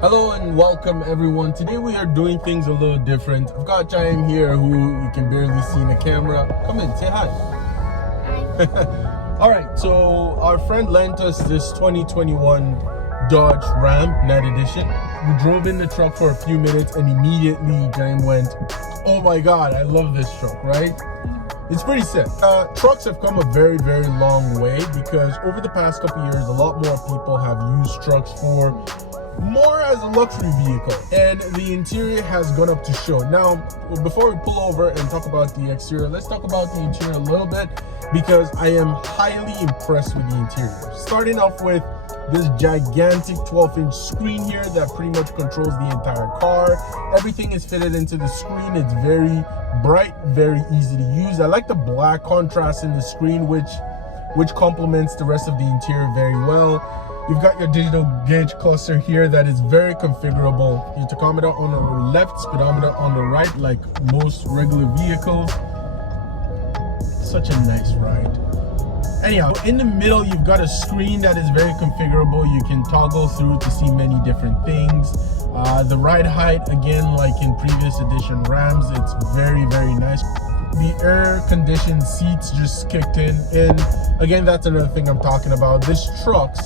Hello and welcome everyone. Today we are doing things a little different. I've got Jaim here who you can barely see in the camera. Come in, say hi. Hi. Alright, so our friend lent us this 2021 Dodge Ram Night Edition. We drove in the truck for a few minutes and immediately Jaim went, oh my god, I love this truck, right? It's pretty sick. Trucks have come a very, very long way because over the past couple years, a lot more people have used trucks for more as a luxury vehicle, and the interior has gone up to show. Now, before we pull over and talk about the exterior, let's talk about the interior a little bit because I am highly impressed with the interior. Starting off with this gigantic 12-inch screen here that pretty much controls the entire car. Everything is fitted into the screen. It's very bright, very easy to use. I like the black contrast in the screen, which complements the rest of the interior very well. You've got your digital gauge cluster here that is very configurable. Your tachometer on the left, speedometer on the right, like most regular vehicles. Such a nice ride. Anyhow, in the middle, you've got a screen that is very configurable. You can toggle through to see many different things. The ride height, again, like in previous edition Rams, it's very, very nice. The air-conditioned seats just kicked in. And again, that's another thing I'm talking about. These trucks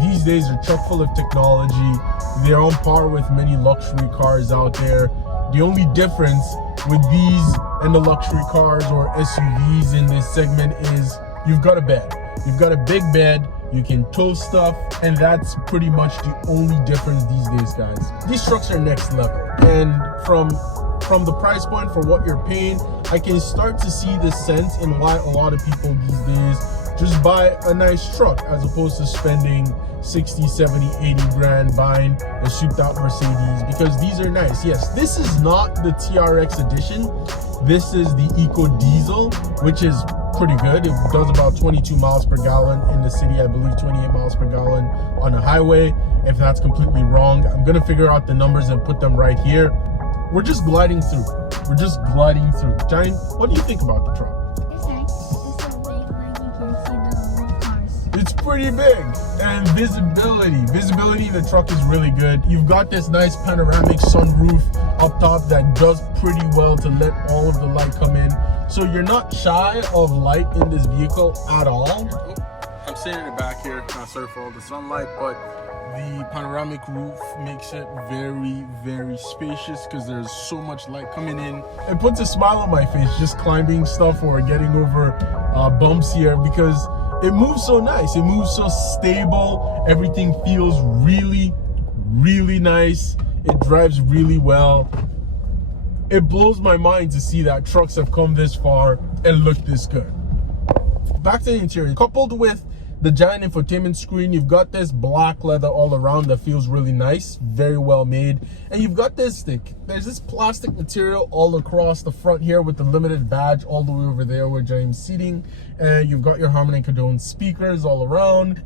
these days are chock full of technology. They're on par with many luxury cars out there. The only difference with these and the luxury cars or SUVs in this segment is you've got a bed. You've got a big bed, you can tow stuff, and that's pretty much the only difference these days, guys. These trucks are next level, and from the price point for what you're paying, I can start to see the sense in why a lot of people these days just buy a nice truck as opposed to spending 60, 70, 80 grand buying a souped out Mercedes, because these are nice. Yes, this is not the TRX edition. This is the Eco Diesel, which is pretty good. It does about 22 miles per gallon in the city, I believe 28 miles per gallon on the highway. If that's completely wrong, I'm gonna figure out the numbers and put them right here. We're just gliding through. We're just gliding through. Giant, what do you think about the truck? It's nice. It's so big, like you can see the cars. It's pretty big. And visibility in the truck is really good. You've got this nice panoramic sunroof up top that does pretty well to let all of the light come in. So you're not shy of light in this vehicle at all. I'm sitting in the back here. Sorry for all the sunlight, but the panoramic roof makes it very, very spacious because there's so much light coming in. It puts a smile on my face just climbing stuff or getting over bumps here because it moves so nice. It moves so stable. Everything feels really, really nice. It drives really well. It blows my mind to see that trucks have come this far and look this good. Back to the interior. Coupled with the giant infotainment screen, you've got this black leather all around that feels really nice, very well made. And you've got this there's this plastic material all across the front here with the limited badge all the way over there where James seating. And you've got your Harman & Kardon speakers all around.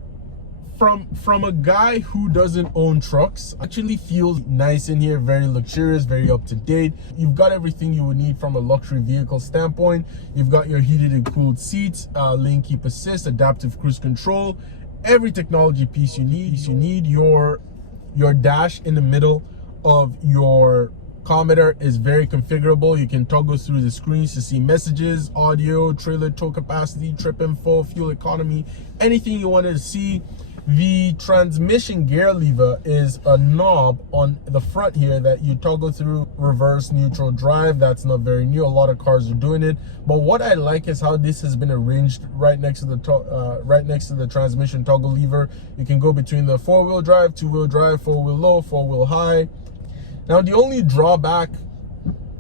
From a guy who doesn't own trucks, actually feels nice in here, very luxurious, very up to date. You've got everything you would need from a luxury vehicle standpoint. You've got your heated and cooled seats, lane keep assist, adaptive cruise control, every technology piece you need. You need your dash in the middle of your tachometer is very configurable. You can toggle through the screens to see messages, audio, trailer tow capacity, trip info, fuel economy, anything you wanted to see. The transmission gear lever is a knob on the front here that you toggle through reverse, neutral, drive. That's not very new. A lot of cars are doing it. But what I like is how this has been arranged right next to the transmission toggle lever. You can go between the 4-wheel drive, 2-wheel drive, 4-wheel low, 4-wheel high. Now the only drawback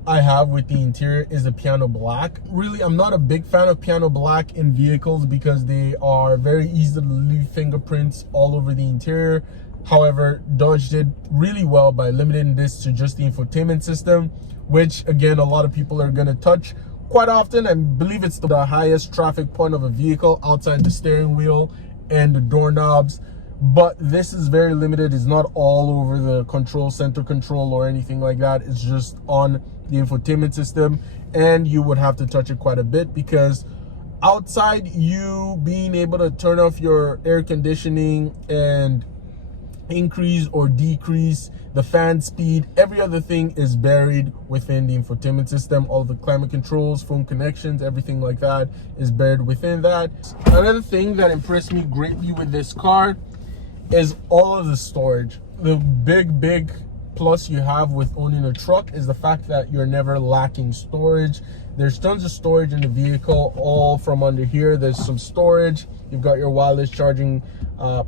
I have with the interior is the piano black. Really, I'm not a big fan of piano black in vehicles because they are very easy to leave fingerprints all over the interior. However, Dodge did really well by limiting this to just the infotainment system, which again, a lot of people are gonna touch quite often. I believe it's the highest traffic point of a vehicle outside the steering wheel and the doorknobs. But this is very limited. It's not all over the control center control or anything like that. It's just on the infotainment system, and you would have to touch it quite a bit because outside you being able to turn off your air conditioning and increase or decrease the fan speed. Every other thing is buried within the infotainment system. All the climate controls, phone connections, everything like that is buried within that. Another thing that impressed me greatly with this car is all of the storage. The big plus you have with owning a truck is the fact that you're never lacking storage. There's tons of storage in the vehicle. All from under here, there's some storage. You've got your wireless charging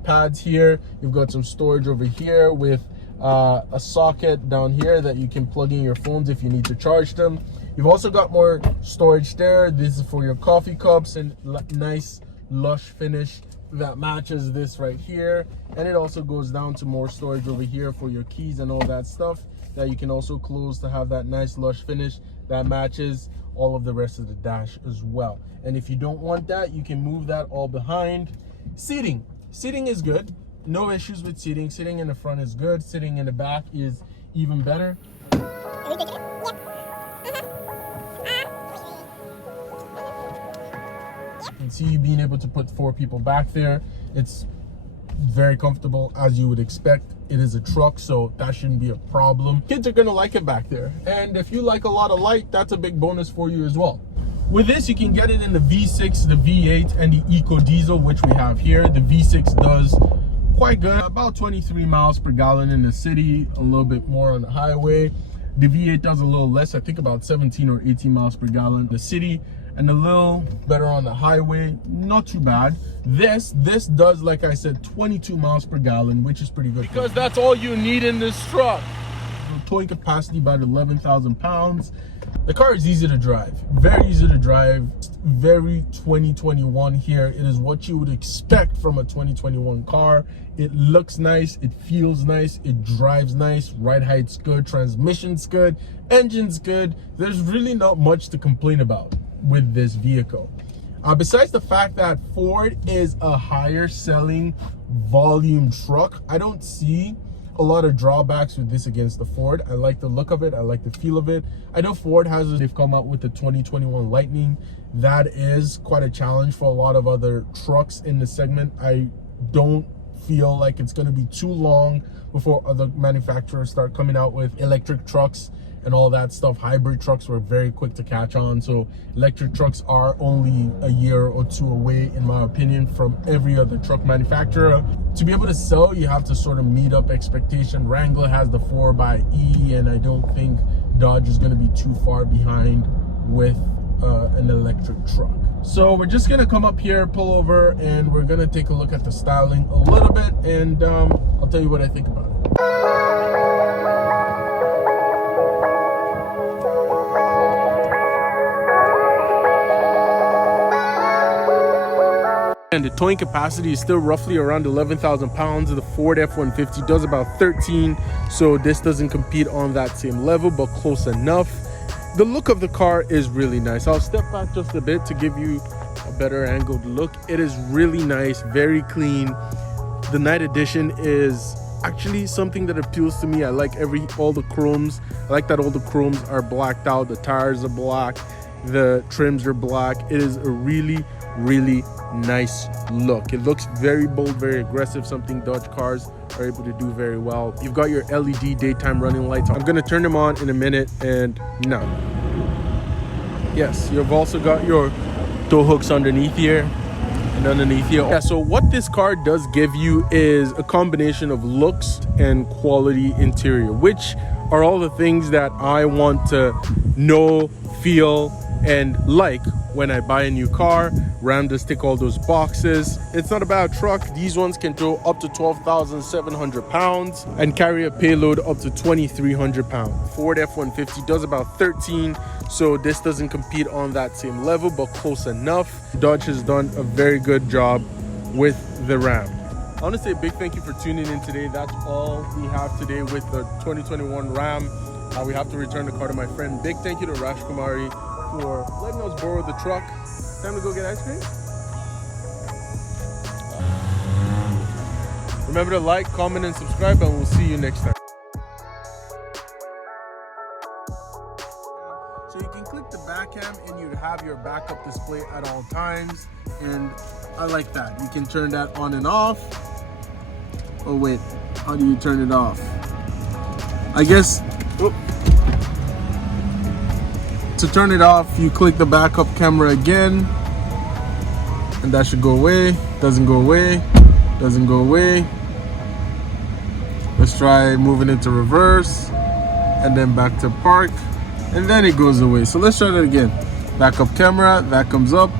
pads here. You've got some storage over here with a socket down here that you can plug in your phones if you need to charge them. You've also got more storage there. This is for your coffee cups and nice lush finish that matches this right here. And it also goes down to more storage over here for your keys and all that stuff that you can also close to have that nice lush finish that matches all of the rest of the dash as well. And if you don't want that, you can move that all behind. Seating is good, no issues with seating. Sitting in the front is good. Sitting in the back is even better. And see you being able to put 4 people back there. It's very comfortable, as you would expect. It is a truck, so that shouldn't be a problem. Kids are gonna like it back there, and if you like a lot of light, that's a big bonus for you as well. With this, you can get it in the V6, the V8, and the Eco Diesel, which we have here. The V6 does quite good, about 23 miles per gallon in the city, a little bit more on the highway. The V8 does a little less, I think about 17 or 18 miles per gallon in the city, and a little better on the highway. Not too bad. This does, like I said, 22 miles per gallon, which is pretty good. Because that's all you need in this truck. Towing capacity about 11,000 pounds. The car is easy to drive, very easy to drive, very 2021 here. It is what you would expect from a 2021 car. It looks nice, it feels nice, it drives nice, ride height's good, transmission's good, engine's good. There's really not much to complain about with this vehicle. Besides the fact that Ford is a higher selling volume truck, I don't see a lot of drawbacks with this against the Ford. I like the look of it, I like the feel of it. I know Ford they've come out with the 2021 Lightning. That is quite a challenge for a lot of other trucks in the segment. I don't feel like it's going to be too long before other manufacturers start coming out with electric trucks and all that stuff. Hybrid trucks were very quick to catch on, so electric trucks are only a year or 2 away, in my opinion, from every other truck manufacturer. To be able to sell, you have to sort of meet up expectation. Wrangler has the 4xe, and I don't think Dodge is going to be too far behind with an electric truck. So we're just going to come up here, pull over, and we're going to take a look at the styling a little bit, and I'll tell you what I think about it. And the towing capacity is still roughly around 11,000 pounds. The Ford F-150 does about 13, so this doesn't compete on that same level, but close enough. The look of the car is really nice. I'll step back just a bit to give you a better angled look. It is really nice, very clean. The night edition is actually something that appeals to me. I like all the chromes. I like that all the chromes are blacked out. The tires are black, the trims are black. It is a really nice look. It looks very bold, very aggressive, something Dodge cars are able to do very well. You've got your LED daytime running lights. I'm gonna turn them on in a minute, and now, yes, you've also got your tow hooks underneath here and underneath here. Yeah, so what this car does give you is a combination of looks and quality interior, which are all the things that I want to know, feel, and like when I buy a new car. Ram does tick all those boxes. It's not a bad truck. These ones can tow up to 12,700 pounds and carry a payload up to 2,300 pounds. Ford F-150 does about 13, so this doesn't compete on that same level, but close enough. Dodge has done a very good job with the Ram. I want to say a big thank you for tuning in today. That's all we have today with the 2021 Ram. We have to return the car to my friend. Big thank you to Rash Kumari for letting us borrow the truck. Time to go get ice cream. Remember to like, comment, and subscribe, and we'll see you next time. So you can click the back cam and you have your backup display at all times, and I like that. You can turn that on and off. Oh wait, how do you turn it off? I guess to turn it off, you click the backup camera again, and that should go away. Doesn't go away. Doesn't go away. Let's try moving it to reverse, and then back to park, and then it goes away. So let's try that again. Backup camera, that comes up.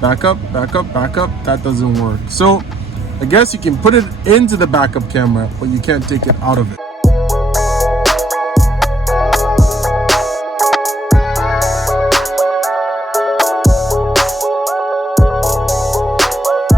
Back up, back up, back up. That doesn't work. So I guess you can put it into the backup camera, but you can't take it out of it.